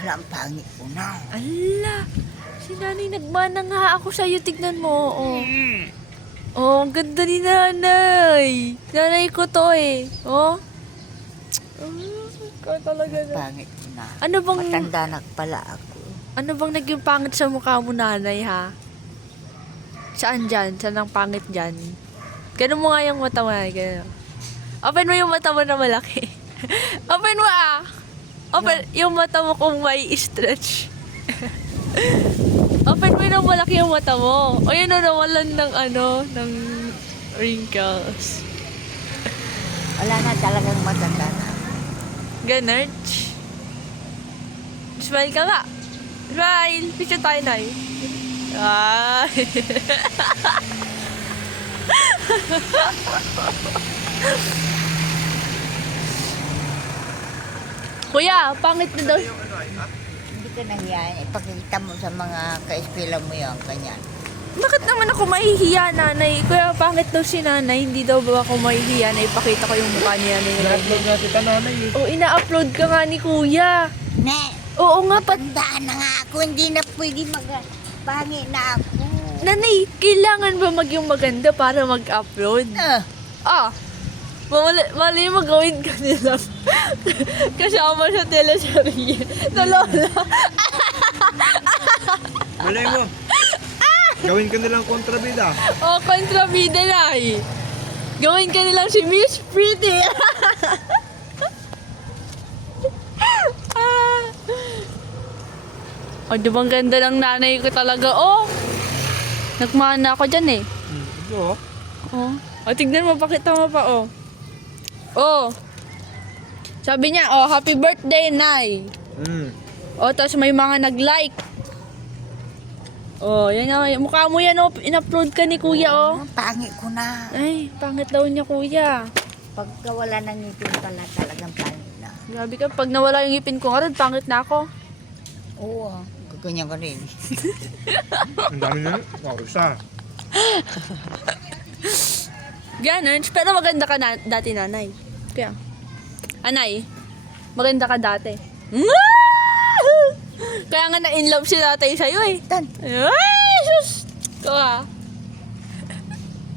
Hala, ang pangit ko na. Ala, si nanay nagmana nga ako sa'yo. Tignan mo, oh. Oh, ang ganda ni nanay. Nanay ko to eh. Oh. Ikaw talaga na. Pangit ko na. Ano bang, Matanda na pala ako. ano bang naging pangit sa mukha mo, nanay, ha? Saan dyan? Saan ang pangit dyan? Ganun mo nga yung mata mo, ganun. Open mo yung mata mo na malaki. Open mo, ah! Open yung mata mo kung may stretch. Open mo yung malaki yung mata mo. O yun, nawalan ng ano, ng wrinkles. Wala na talagang matanda na. Ganun. Smile ka nga. Smile. Picture tayo, Nay. Ay. Kuya, pangit na daw. Hindi ka nahiyain. Ipakita mo sa mga ka-eskwela mo yan, kanyan. Bakit naman ako mahihiya, nanay? Kuya, pangit daw si nanay. Hindi daw ba ako mahihiya na ipakita ko yung mukha niya na Na-upload nga kita nanay eh. Oh, ina-upload ka nga ni kuya. Ne, Oo nga, tandaan na nga ako. Hindi na pwede pangit na ako. Nanay, kailangan ba maging maganda para mag-upload? Mali mo gawin ka nila. Kasama sa teleserye. Sa lola. Malay mo. Gawin ka nilang kontrabida. O, kontrabida na eh. Gawin ka nilang si Miss Pretty. O, di bang ganda ng nanay ko talaga? Oh, nagmana ako dyan eh. Ito Oh. O, tignan mo, pakita mo pa, oh. Oh. Sabi niya, oh, happy birthday, Nay. Oh, tapos may mga nag-like. Oh, yan nga, mukha mo yan, oh. In-upload ka ni kuya, oh. Pangit ko na. Ay, pangit daw niya, kuya. Pagka wala ng ngipin pala, talagang pangit na. Grabe ka, pag nawala yung ngipin ko nga rin, pangit na ako. Oo, ganyan ka rin. Ang dami na. Isa. Ganun, pero maganda ka na, dati, nanay. Kaya, anay, maganda ka dati. Kaya nga na-in love si tatay sa'yo eh. Tan. Ay, sus! Ito ah.